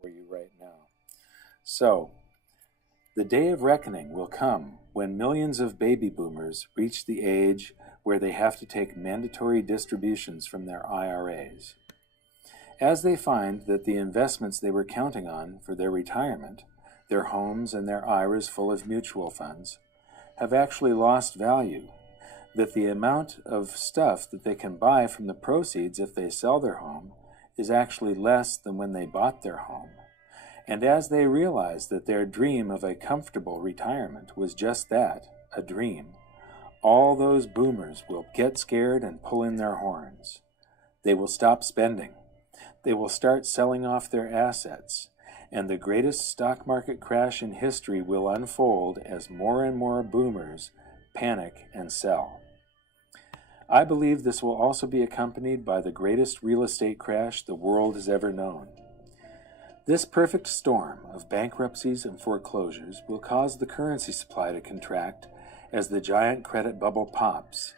for you right now. So, the day of reckoning will come when millions of baby boomers reach the age where they have to take mandatory distributions from their IRAs. As they find that the investments they were counting on for their retirement, their homes and their IRAs full of mutual funds, have actually lost value, that the amount of stuff that they can buy from the proceeds if they sell their home is actually less than when they bought their home. And as they realize that their dream of a comfortable retirement was just that, a dream, all those boomers will get scared and pull in their horns. They will stop spending. They will start selling off their assets, and the greatest stock market crash in history will unfold as more and more boomers panic and sell. I believe this will also be accompanied by the greatest real estate crash the world has ever known. This perfect storm of bankruptcies and foreclosures will cause the currency supply to contract as the giant credit bubble pops,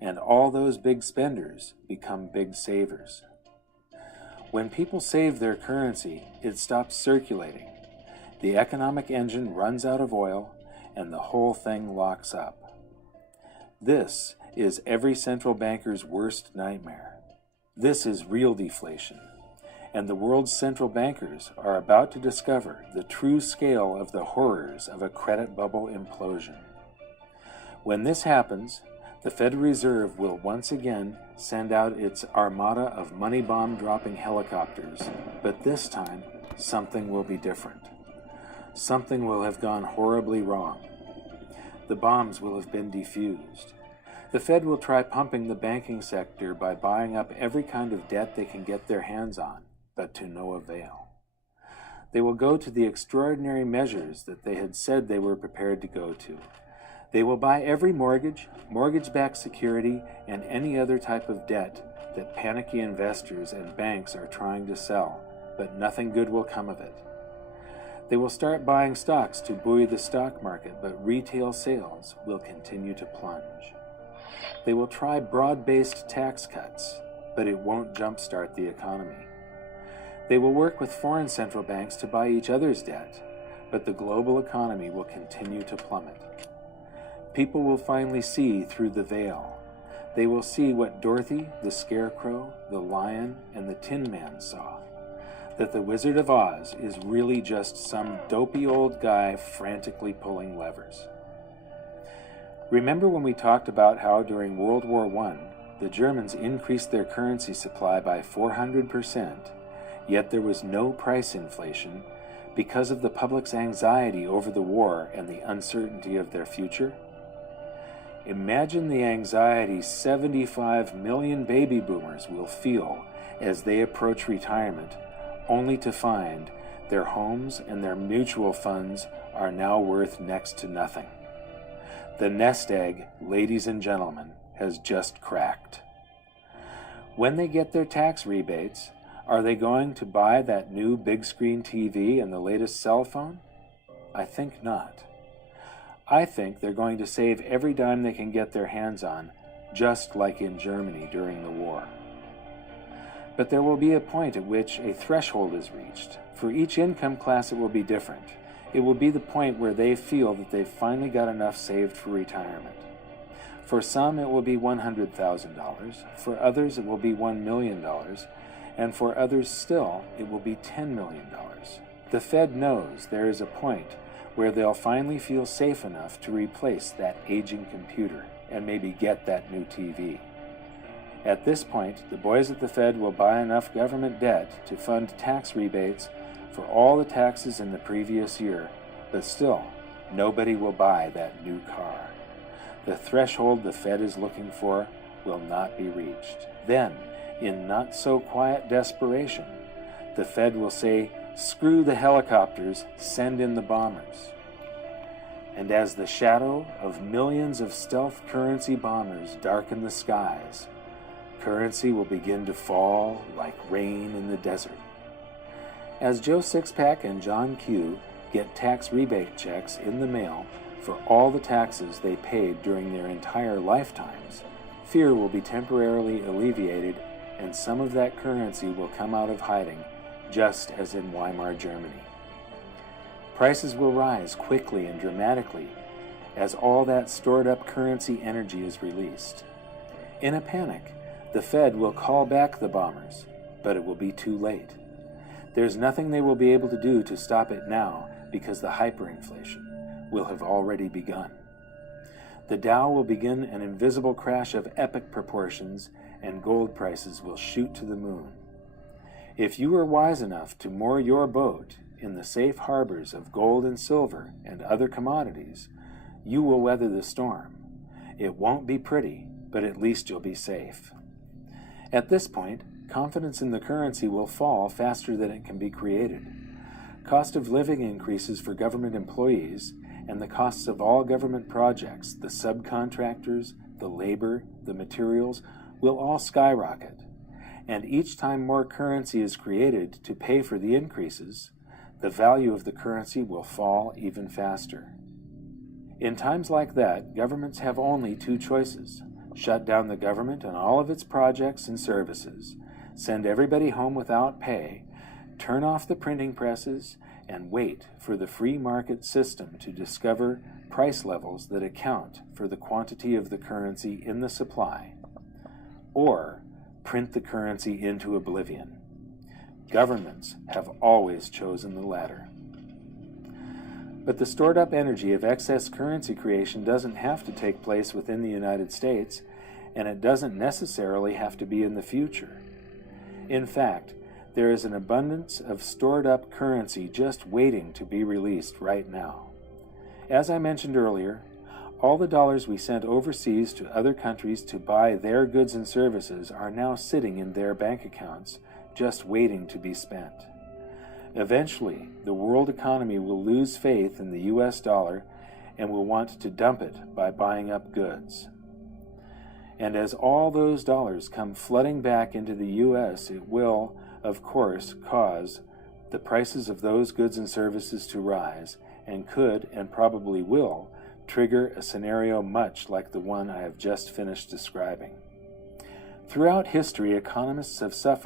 and all those big spenders become big savers. When people save their currency, it stops circulating. The economic engine runs out of oil, and the whole thing locks up. This is every central banker's worst nightmare. This is real deflation. And the world's central bankers are about to discover the true scale of the horrors of a credit bubble implosion. When this happens, the Federal Reserve will once again send out its armada of money bomb dropping helicopters, but this time something will be different. Something will have gone horribly wrong. The bombs will have been defused. The Fed will try pumping the banking sector by buying up every kind of debt they can get their hands on, but to no avail. They will go to the extraordinary measures that they had said they were prepared to go to. They will buy every mortgage, mortgage-backed security, and any other type of debt that panicky investors and banks are trying to sell, but nothing good will come of it. They will start buying stocks to buoy the stock market, but retail sales will continue to plunge. They will try broad-based tax cuts, but it won't jumpstart the economy. They will work with foreign central banks to buy each other's debt, but the global economy will continue to plummet. People will finally see through the veil. They will see what Dorothy, the Scarecrow, the Lion, and the Tin Man saw, that the Wizard of Oz is really just some dopey old guy frantically pulling levers. Remember when we talked about how during World War I, the Germans increased their currency supply by 400%, yet there was no price inflation because of the public's anxiety over the war and the uncertainty of their future? Imagine the anxiety 75 million baby boomers will feel as they approach retirement, only to find their homes and their mutual funds are now worth next to nothing. The nest egg, ladies and gentlemen, has just cracked. When they get their tax rebates, are they going to buy that new big screen TV and the latest cell phone? I think not. I think they're going to save every dime they can get their hands on, just like in Germany during the war. But there will be a point at which a threshold is reached. For each income class it will be different. It will be the point where they feel that they've finally got enough saved for retirement. For some it will be $100,000, for others it will be $1 million, and for others still, it will be $10 million. The Fed knows there is a point where they'll finally feel safe enough to replace that aging computer and maybe get that new TV. At this point, the boys at the Fed will buy enough government debt to fund tax rebates for all the taxes in the previous year, but still, nobody will buy that new car. The threshold the Fed is looking for will not be reached. Then, in not-so-quiet desperation, the Fed will say, "Screw the helicopters, send in the bombers." And as the shadow of millions of stealth currency bombers darken the skies, currency will begin to fall like rain in the desert. As Joe Sixpack and John Q get tax rebate checks in the mail for all the taxes they paid during their entire lifetimes, fear will be temporarily alleviated and some of that currency will come out of hiding just as in Weimar Germany. Prices will rise quickly and dramatically as all that stored-up currency energy is released. In a panic, the Fed will call back the bombers, but it will be too late. There's nothing they will be able to do to stop it now because the hyperinflation will have already begun. The Dow will begin an invisible crash of epic proportions, and gold prices will shoot to the moon. If you are wise enough to moor your boat in the safe harbors of gold and silver and other commodities, you will weather the storm. It won't be pretty, but at least you'll be safe. At this point, confidence in the currency will fall faster than it can be created. Cost of living increases for government employees, and the costs of all government projects, the subcontractors, the labor, the materials, will all skyrocket. And each time more currency is created to pay for the increases, the value of the currency will fall even faster. In times like that, governments have only two choices: shut down the government and all of its projects and services, send everybody home without pay, turn off the printing presses, and wait for the free market system to discover price levels that account for the quantity of the currency in the supply, or print the currency into oblivion. Governments have always chosen the latter. But the stored-up energy of excess currency creation doesn't have to take place within the United States, and it doesn't necessarily have to be in the future. In fact, there is an abundance of stored-up currency just waiting to be released right now. As I mentioned earlier, all the dollars we sent overseas to other countries to buy their goods and services are now sitting in their bank accounts, just waiting to be spent. Eventually, the world economy will lose faith in the US dollar and will want to dump it by buying up goods. And as all those dollars come flooding back into the US, it will, of course, cause the prices of those goods and services to rise, and could, and probably will, trigger a scenario much like the one I have just finished describing. Throughout history, economists have suffered